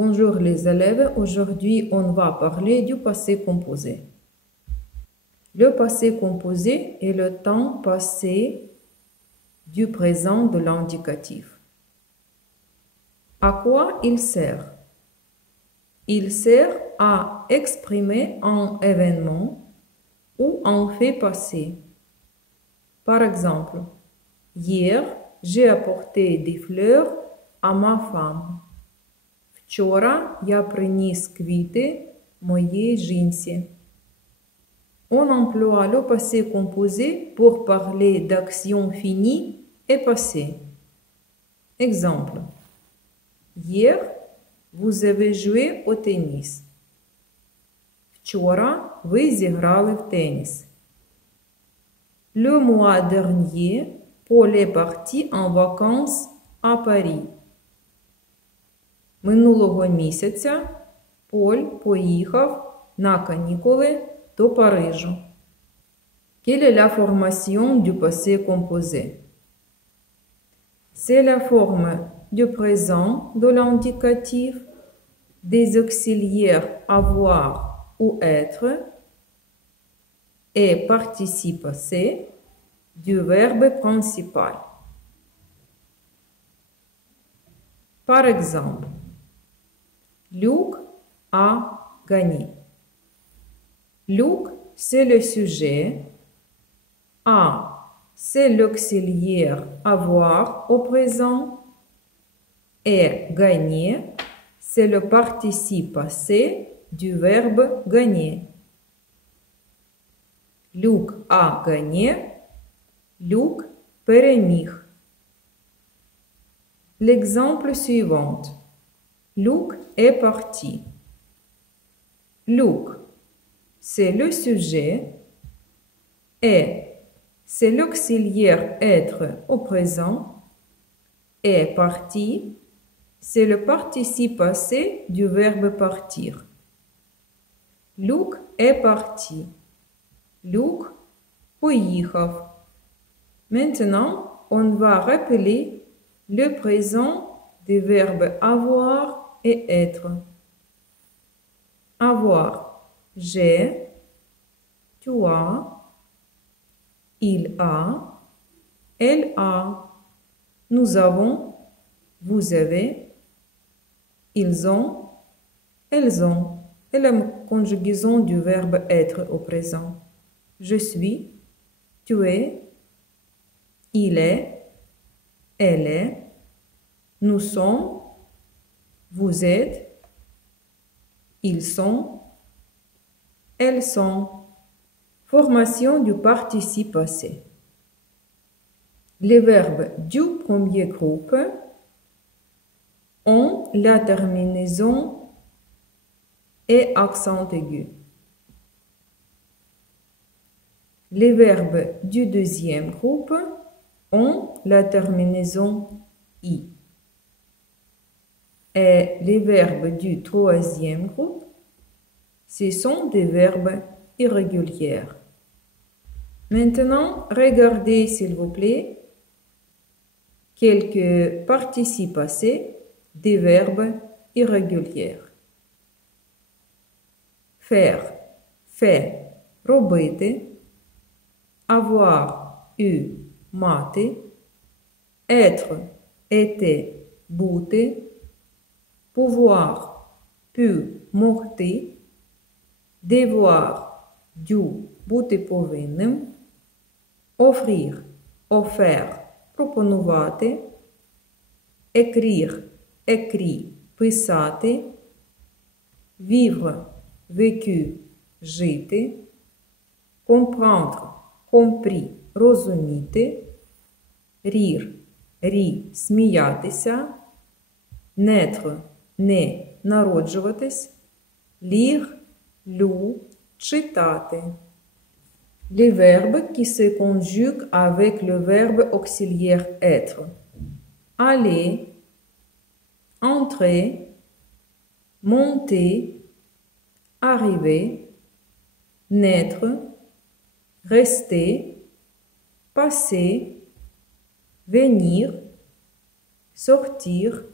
Bonjour les élèves, aujourd'hui on va parler du passé composé. Le passé composé est le temps passé du présent de l'indicatif. À quoi il sert? Il sert à exprimer un événement ou un fait passé. Par exemple, hier, j'ai apporté des fleurs à ma femme. Вчора я приніс квіти моїй жінці. On emploie le passé composé pour parler d'actions finies et passées. Exemple. Hier, vous avez joué au tennis. Вчора ви зіграли в теніс. Le mois dernier, Paul est parti en vacances à Paris. Минулого місяця Поль поїхав на канікули до Парижу. Quelle est la formation du passé composé? C'est la forme du présent de l'indicatif, des auxiliaires avoir ou être et participe passé du verbe principal. Par exemple, Luc a gagné. Luc, c'est le sujet. A, c'est l'auxiliaire avoir au présent. Et gagner, c'est le participe passé du verbe gagner. Luc a gagné. Luc переміг. L'exemple suivant. Luc est parti. Luc, c'est le sujet. Et, c'est l'auxiliaire être au présent. Et parti, c'est le participe passé du verbe partir. Luc est parti. Luc поїхав. Maintenant, on va rappeler le présent des verbes avoir et être. Avoir, j'ai, tu as, il a, elle a, nous avons, vous avez, ils ont, elles ont. Et la conjugaison du verbe être au présent. Je suis, tu es, il est, elle est, nous sommes, vous êtes, ils sont, elles sont. Formation du participe passé. Les verbes du premier groupe ont la terminaison et accent aigu. Les verbes du deuxième groupe ont la terminaison i. Et les verbes du troisième groupe, ce sont des verbes irréguliers. Maintenant, regardez s'il vous plaît quelques participes passés des verbes irréguliers. Faire, fait, робити. Avoir, eu, мати. Être, était, бути. Pouvoir, pu, могти. Devoir, дю, бути повинним. Offrir, offert, пропонувати. Écrire, écrit, писати. Vivre, vécu, жити. Comprendre, compris, розуміти. Rire, рі, сміятися. Naître, не, народжуватись. Lire, лю, читати. Les verbes qui se conjuguent avec le verbe auxiliaire être. Aller, entrer, monter, arriver, naître, rester, passer, venir, sortir,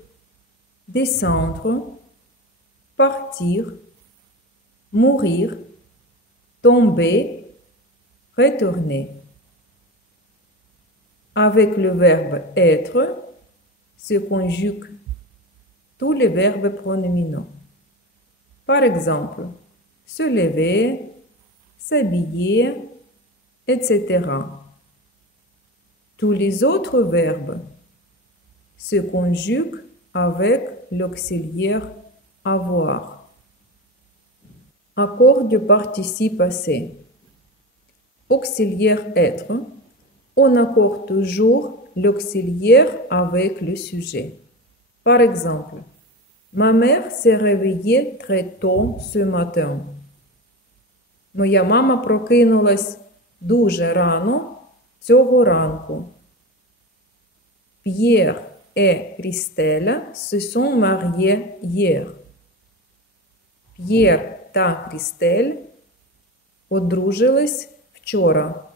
descendre, partir, mourir, tomber, retourner. Avec le verbe être se conjuguent tous les verbes pronominaux. Par exemple, se lever, s'habiller, etc. Tous les autres verbes se conjuguent avec l'auxiliaire avoir. Accord du participe passé. Auxiliaire être, on accorde toujours l'auxiliaire avec le sujet. Par exemple, ma mère s'est réveillée très tôt ce matin. Моя мама прокинулась дуже рано цього ранку. Pierre et Christelle se sont mariés hier. Pierre та Christelle одружились вчора.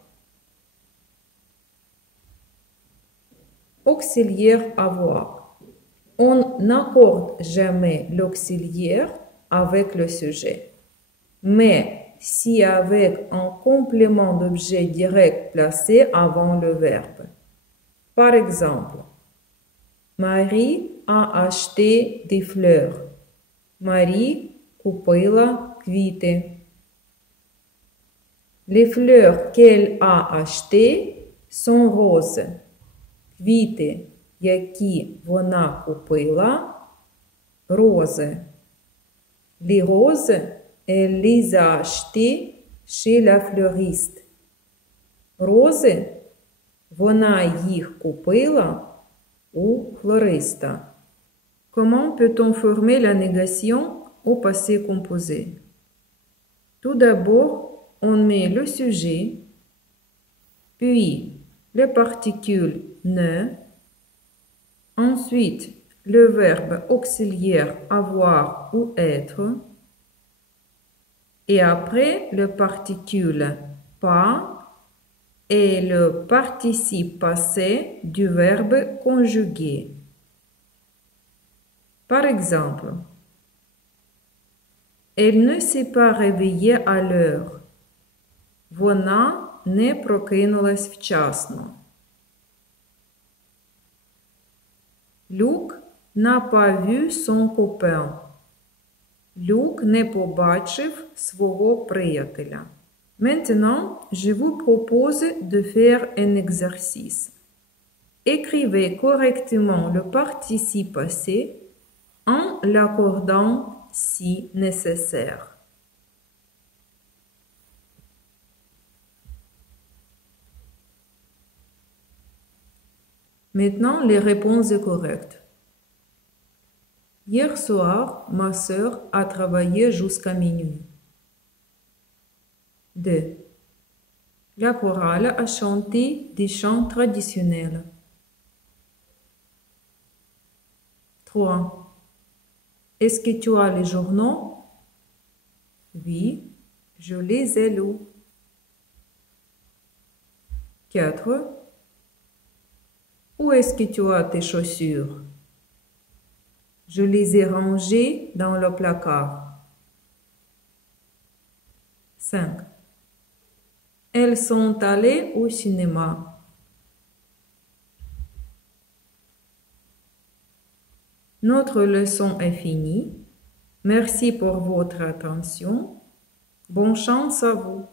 Auxiliaire avoir. On n'accorde jamais l'auxiliaire avec le sujet. Mais si avec un complément d'objet direct placé avant le verbe. Par exemple, Marie a acheté des fleurs. Marie купила квіти. Les fleurs qu'elle a achetées sont roses. Квіти, які вона купила, рози. Les roses, elle les a achetées chez la fleuriste. Рози, вона їх купила у флориста. Comment peut-on former la négation au passé composé? Tout d'abord, on met le sujet, puis les particules ne, ensuite le verbe auxiliaire avoir ou être, et après le particule pas et le participe passé du verbe conjugué. Par exemple, elle ne s'est pas réveillée à l'heure. Вона не прокинулась вчасно. Luc n'a pas vu son copain. Люк не побачив свого приятеля. Maintenant, je vous propose de faire un exercice. Écrivez correctement le participe passé en l'accordant si nécessaire. Maintenant, les réponses correctes. Hier soir, ma sœur a travaillé jusqu'à minuit. 2. La chorale a chanté des chants traditionnels. 3. Est-ce que tu as les journaux? Oui, je les ai lus. 4. Où est-ce que tu as tes chaussures? Je les ai rangées dans le placard. 5. Elles sont allées au cinéma. Notre leçon est finie. Merci pour votre attention. Bonne chance à vous.